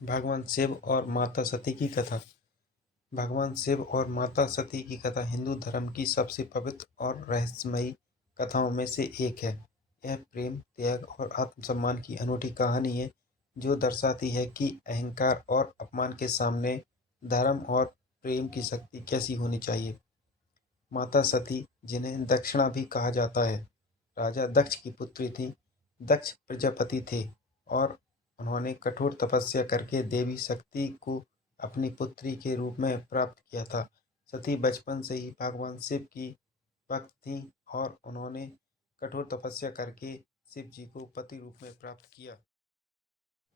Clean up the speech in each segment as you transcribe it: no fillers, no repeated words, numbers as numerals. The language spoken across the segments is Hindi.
भगवान शिव और माता सती की कथा। भगवान शिव और माता सती की कथा हिंदू धर्म की सबसे पवित्र और रहस्यमयी कथाओं में से एक है। यह प्रेम, त्याग और आत्मसम्मान की अनूठी कहानी है जो दर्शाती है कि अहंकार और अपमान के सामने धर्म और प्रेम की शक्ति कैसी होनी चाहिए। माता सती, जिन्हें दक्षिणा भी कहा जाता है, राजा दक्ष की पुत्री थीं। दक्ष प्रजापति थे और उन्होंने कठोर तपस्या करके देवी शक्ति को अपनी पुत्री के रूप में प्राप्त किया था। सती बचपन से ही भगवान शिव की भक्त थीं और उन्होंने कठोर तपस्या करके शिव जी को पति रूप में प्राप्त किया।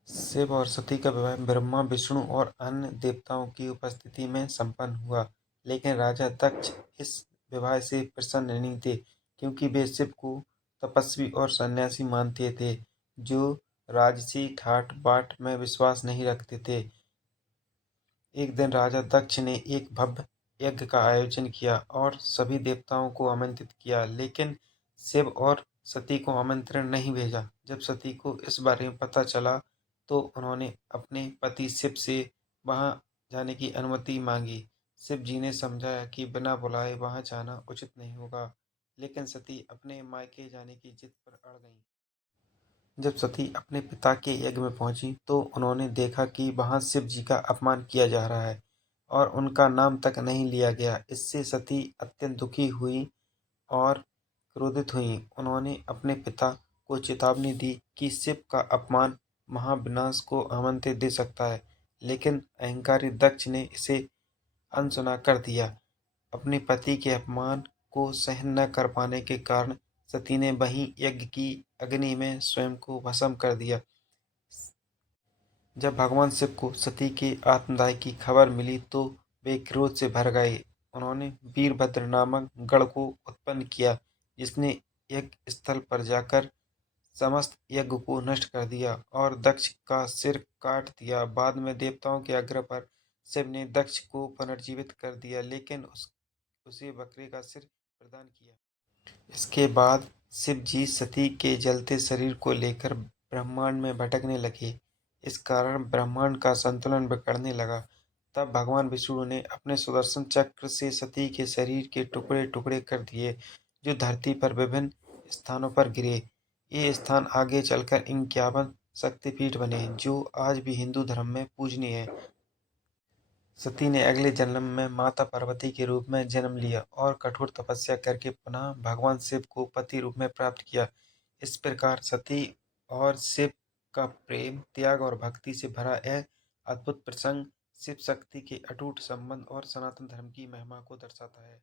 शिव और सती का विवाह ब्रह्मा, विष्णु और अन्य देवताओं की उपस्थिति में संपन्न हुआ, लेकिन राजा दक्ष इस विवाह से प्रसन्न नहीं थे क्योंकि वे शिव को तपस्वी और सन्यासी मानते थे जो राजसी ठाट बाट में विश्वास नहीं रखते थे। एक दिन राजा दक्ष ने एक भव्य यज्ञ का आयोजन किया और सभी देवताओं को आमंत्रित किया, लेकिन शिव और सती को आमंत्रण नहीं भेजा। जब सती को इस बारे में पता चला तो उन्होंने अपने पति शिव से वहां जाने की अनुमति मांगी। शिव जी ने समझाया कि बिना बुलाए वहां जाना उचित नहीं होगा, लेकिन सती अपने मायके जाने की जिद पर अड़ गईं। जब सती अपने पिता के यज्ञ में पहुंची तो उन्होंने देखा कि वहां शिव जी का अपमान किया जा रहा है और उनका नाम तक नहीं लिया गया। इससे सती अत्यंत दुखी हुई और क्रोधित हुईं। उन्होंने अपने पिता को चेतावनी दी कि शिव का अपमान महाविनाश को आमंत्रित दे सकता है, लेकिन अहंकारी दक्ष ने इसे अनसुना कर दिया। अपने पति के अपमान को सहन न कर पाने के कारण सती ने वहीं यज्ञ की अग्नि में स्वयं को भस्म कर दिया। जब भगवान शिव को सती के आत्मदाह की खबर मिली तो वे क्रोध से भर गए। उन्होंने वीरभद्र नामक गण को उत्पन्न किया, जिसने यज्ञ स्थल पर जाकर समस्त यज्ञ को नष्ट कर दिया और दक्ष का सिर काट दिया। बाद में देवताओं के आग्रह पर शिव ने दक्ष को पुनर्जीवित कर दिया, लेकिन उसे बकरे का सिर प्रदान किया। इसके बाद शिव जी सती के जलते शरीर को लेकर ब्रह्मांड में भटकने लगे। इस कारण ब्रह्मांड का संतुलन बिगड़ने लगा। तब भगवान विष्णु ने अपने सुदर्शन चक्र से सती के शरीर के टुकड़े टुकड़े कर दिए, जो धरती पर विभिन्न स्थानों पर गिरे। ये स्थान आगे चलकर 51 शक्तिपीठ बने, जो आज भी हिंदू धर्म में पूजनीय है। सती ने अगले जन्म में माता पार्वती के रूप में जन्म लिया और कठोर तपस्या करके पुनः भगवान शिव को पति रूप में प्राप्त किया। इस प्रकार सती और शिव का प्रेम, त्याग और भक्ति से भरा यह अद्भुत प्रसंग शिव शक्ति के अटूट संबंध और सनातन धर्म की महिमा को दर्शाता है।